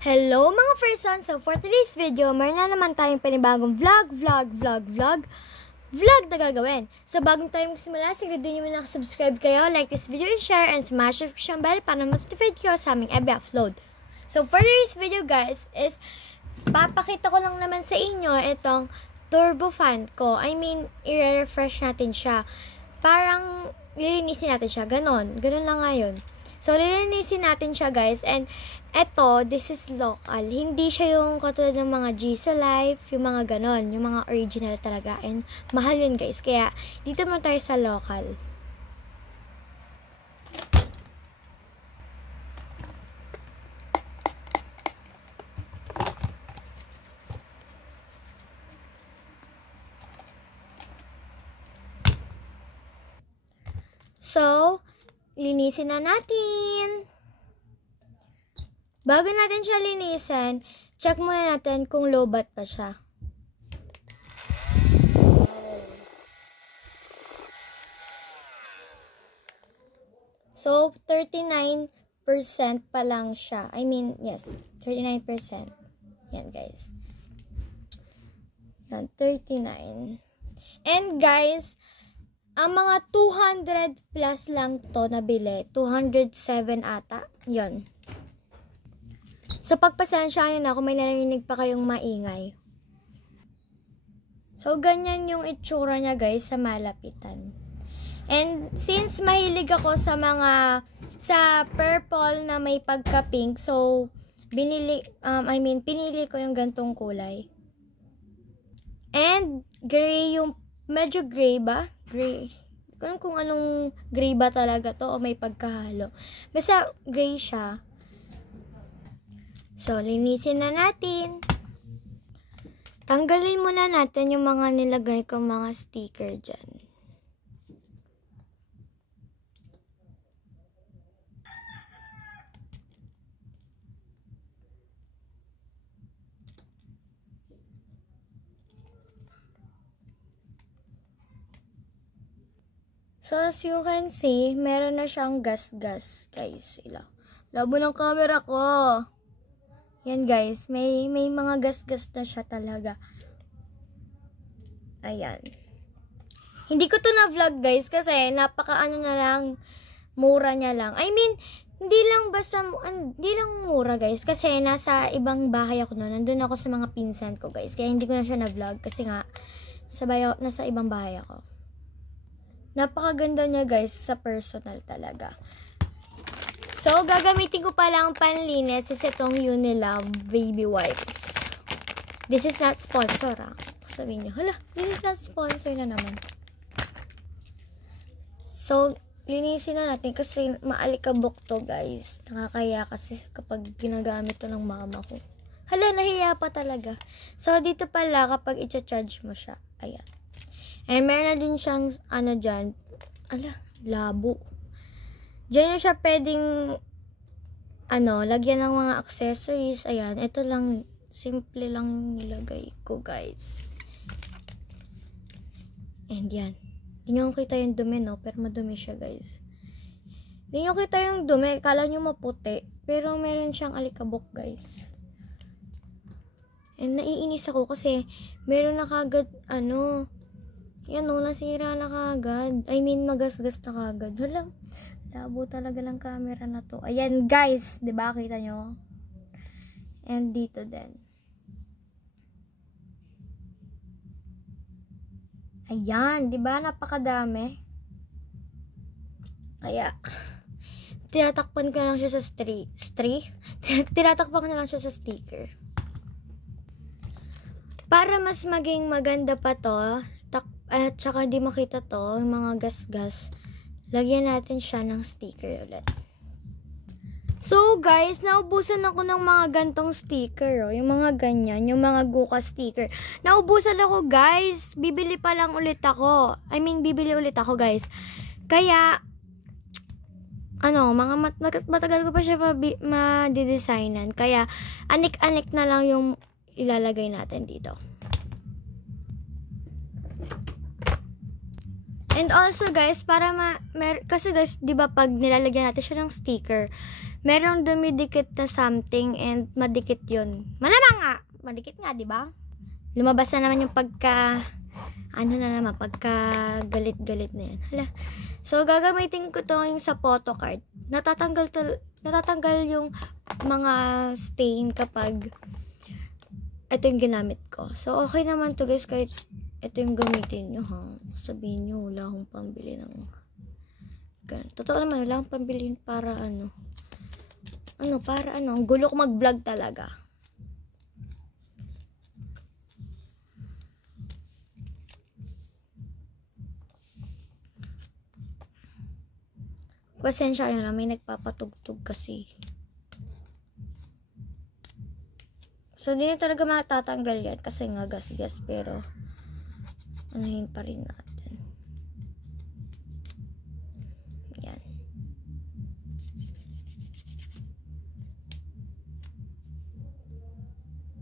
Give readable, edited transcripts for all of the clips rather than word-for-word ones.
Hello mga person! So for today's video, mayroon na naman tayong panibagong vlog na gagawin. So bagong tayo magsimula, siguro nyo muna subscribe kayo, like this video and share, and smash the notification bell para ma-notify kayo sa aming every upload. So for today's video guys is, papakita ko lang naman sa inyo itong turbo fan ko. I mean, i-refresh natin siya. Parang lilinisin natin siya. Ganon lang ngayon. So, lilinisin natin siya, guys. And, eto, this is local. Hindi siya yung katulad ng mga Giza Life, yung mga ganon. Yung mga original talaga. And, mahal yun, guys. Kaya, dito mo tayo sa local. So, linisin na natin. Bago natin siya linisin, check muna natin kung low-bat pa siya. So, 39% pa lang siya. I mean, yes, 39%. Yan, guys. Yan, 39. And, guys, ang mga 200 plus lang to nabili. 207 ata. Yun. So, pagpasensyahan na kung may narinig pa kayong maingay. So, ganyan yung itsura niya guys sa malapitan. And, since mahilig ako sa purple na may pagka-pink, so, pinili ko yung gantong kulay. And, gray yung, medyo gray ba? Gray. Kung anong gray ba talaga to o may pagkahalo. Basta gray siya. So, linisin na natin. Tanggalin muna natin yung mga nilagay ko mga sticker dyan. So, as you can see, meron na siyang gas-gas, guys. Labo ng camera ko. Yan, guys. May mga gas-gas na siya talaga. Ayan. Hindi ko to na-vlog, guys, kasi napaka-ano na lang, mura niya lang. I mean, hindi lang mura, guys, kasi nasa ibang bahay ako noon. Nandun ako sa mga pinsan ko, guys. Kaya hindi ko na siya na-vlog kasi nga, nasa ibang bahay ako. Napakaganda niya guys sa personal talaga. So, gagamitin ko pa lang panlinis is itong Unilove Baby Wipes. This is not sponsor Sabihin niyo, hala, this is not sponsor na naman. So, linisin na natin kasi maalikabok to guys. Nakakaya kasi kapag ginagamit to ng mama ko. Hala, nahiya pa talaga. So, dito pala kapag i-charge mo siya. Ayan. And meron na din siyang, dyan. Labo. Dyan na siya pwedeng, lagyan ng mga accessories. Ayan, ito lang, simple lang yung nilagay ko, guys. And yan. Hindi nyo kita yung dumi, no? Pero madumi siya, guys. Hindi nyo kita yung dumi. Kala nyo maputi. Pero meron siyang alikabok, guys. And naiinis ako kasi meron na kagad, yan nasira na kagad. I mean, magasgas na kagad. Hala, labo talaga ng camera na to. Ayan, guys. Diba? Kita nyo? And dito din. Ayan. Diba? Napakadami. Kaya, tinatakpan ko lang siya sa tinatakpan ko na lang siya sa sticker. Para mas maging maganda pa to, at saka di makita to, yung mga gas-gas, lagyan natin siya ng sticker ulit. So guys, naubusan ako ng mga gantong sticker, yung mga ganyan, yung mga Guka sticker. Naubusan ako guys, bibili ulit ako guys. Kaya, matagal ko pa siya ma-designan. Kaya, anik-anik na lang yung ilalagay natin dito. And also guys, para kasi guys, 'di ba pag nilalagyan natin siya ng sticker, merong dumidikit na something and madikit yun. Malamang nga, madikit nga, di ba? Lumabas na naman yung pagka galit-galit na yan. Hala. So, gagamitin ko to yung sa photo card. Natatanggal yung mga stain kapag ito yung ginamit ko. So, okay naman to guys kahit ito yung gamitin nyo ha. Sabihin nyo, wala akong pambili ng ganun. Totoo naman, wala akong pambili para ang gulo ko mag-vlog talaga. Pasensya nyo na, may nagpapatugtog kasi. So, hindi na talaga matatanggal yan kasi nga gas-gas, pero anuhin pa rin natin. Yan.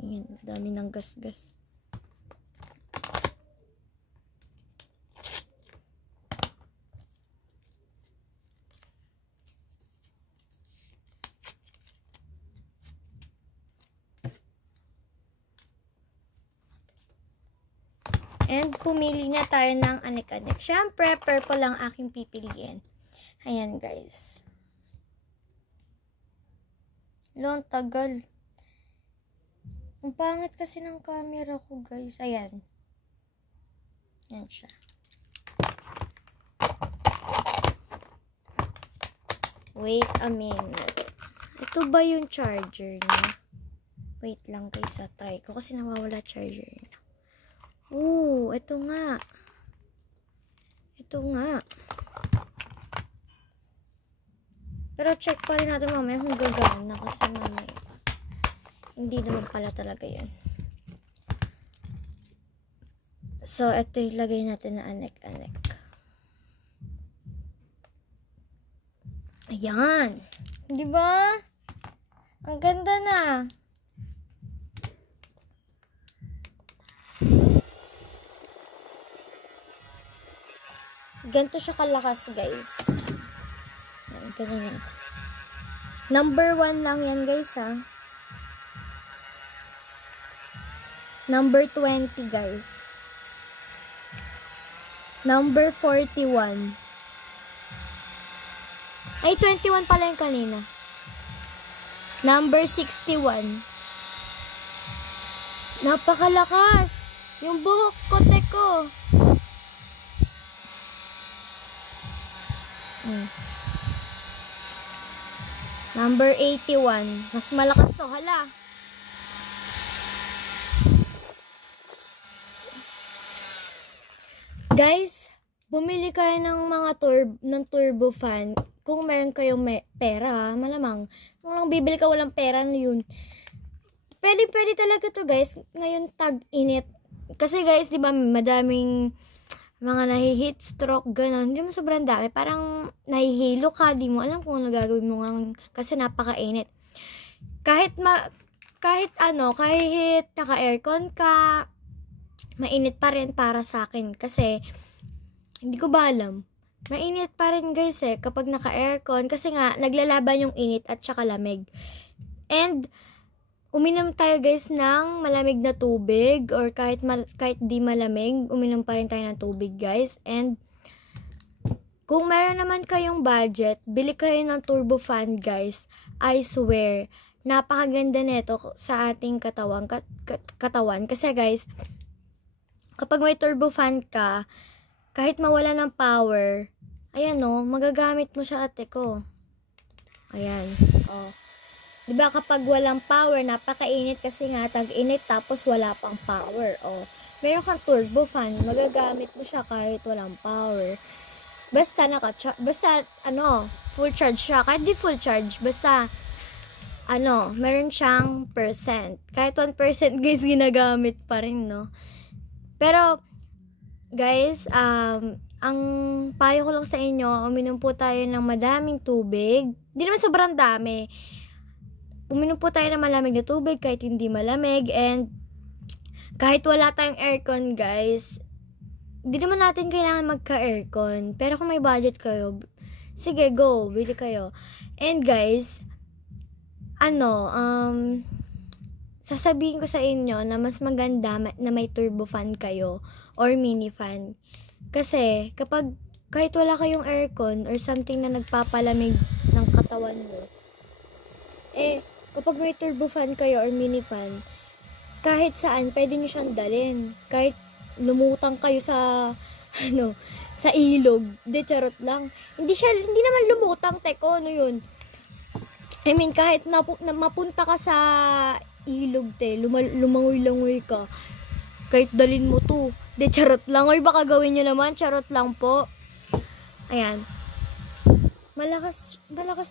Yan, dami ng gas-gas. And pumili na tayo ng anik-anik. Siyempre, purple lang aking pipiliin. Ayan, guys. Long tagal. Ang pangit kasi ng camera ko, guys. Ayan. Ayan siya. Wait a minute. Ito ba yung charger niya? Wait lang, guys. Try ko kasi nawawala charger niya. Ito nga. Ito nga. Pero check pa rin natin mamaya kung gagana kasi mamaya. Hindi naman pala talaga yan. So, ito ilagay natin na anek-anek. Ayan. Diba? Ang ganda na. Ganito siya kalakas, guys. Ganyan. Number 1 lang yan, guys, ha. Number 20, guys. Number 41. Ay, 21 pala yung kanina. Number 61. Napakalakas! Yung buhok ko, teko. Number 81. Mas malakas to. Hala. Guys, bumili kayo ng mga turbo fan. Kung meron kayong pera, malamang. Kung lang bibili ka walang pera na yun. Pwede talaga to, guys. Ngayon tag-init. Kasi guys, di ba, madaming mga nahi-heat stroke, gano'n. Hindi mo sobrang dami. Parang nahihilo ka, di mo alam kung ano gagawin mo nga kasi napakainit. Kahit naka-aircon ka, mainit pa rin para sa akin. Kasi, hindi ko ba alam. Mainit pa rin, guys, kapag naka-aircon. Kasi nga, naglalaban yung init at saka lamig. And, uminom tayo, guys, ng malamig na tubig or kahit di malamig, uminom pa rin tayo ng tubig, guys. And kung meron naman kayong budget, bili kayo ng turbo fan, guys. I swear, napakaganda nito sa ating katawan. Kasi, guys, kapag may turbo fan ka, kahit mawala ng power, ayan magagamit mo siya, ate ko. Ayan, Diba kapag walang power, napakainit kasi nga tag-init tapos wala pang power. Meron kang turbo fan, magagamit mo siya kahit walang power. Basta full charge siya. Kahit di full charge, basta meron siyang percent. Kahit 1% guys, ginagamit pa rin, no? Pero guys, ang payo ko lang sa inyo, uminom po tayo ng madaming tubig. Hindi naman sobrang dami. Uminom po tayo ng malamig na tubig kahit hindi malamig. And kahit wala tayong aircon, guys, hindi naman natin kailangan magka-aircon. Pero kung may budget kayo, sige, go, bili kayo. And guys, sasabihin ko sa inyo na mas maganda na may turbo fan kayo or mini fan. Kasi, kahit wala kayong aircon or something na nagpapalamig ng katawan mo, kapag may turbo fan kayo or mini fan, kahit saan, pwede nyo siyang dalhin. Kahit lumutang kayo sa, sa ilog. Charot lang. Hindi naman lumutang, teko, yun? I mean, kahit mapunta ka sa ilog, lumangoy-langoy ka, kahit dalhin mo to. Charot lang. Oy, baka gawin nyo naman. Charot lang po. Ayan. Malakas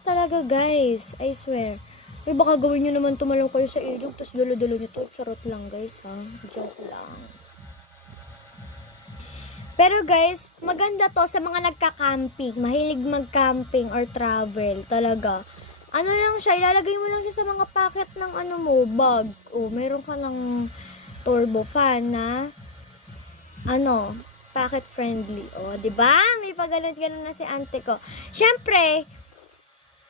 talaga, guys. I swear. Oy, baka gawin nyo naman tumalong kayo sa ilog, tapos dulo-dulo nyo to. Charot lang, guys, ha? Joke lang. Pero, guys, maganda to sa mga nagka-camping. Mahilig mag-camping or travel. Talaga. Lang siya, ilalagay mo lang siya sa mga packet ng bag. Meron ka ng turbo fan na pocket friendly. Diba? May paganon-ganon na si ante ko. Syempre,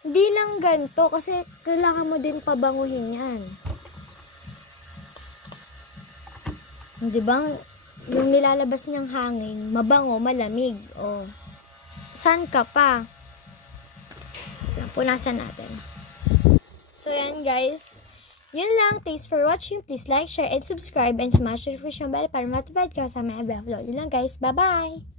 hindi lang ganito kasi kailangan mo din pabanguhin yan. Diba? Yung nilalabas niyang hangin, mabango, malamig. Saan ka pa? Punasan natin. So, yan guys. Yun lang. Thanks for watching. Please like, share, and subscribe. And smash the notification bell para notified ka sa mga upload. Yun lang guys. Bye-bye!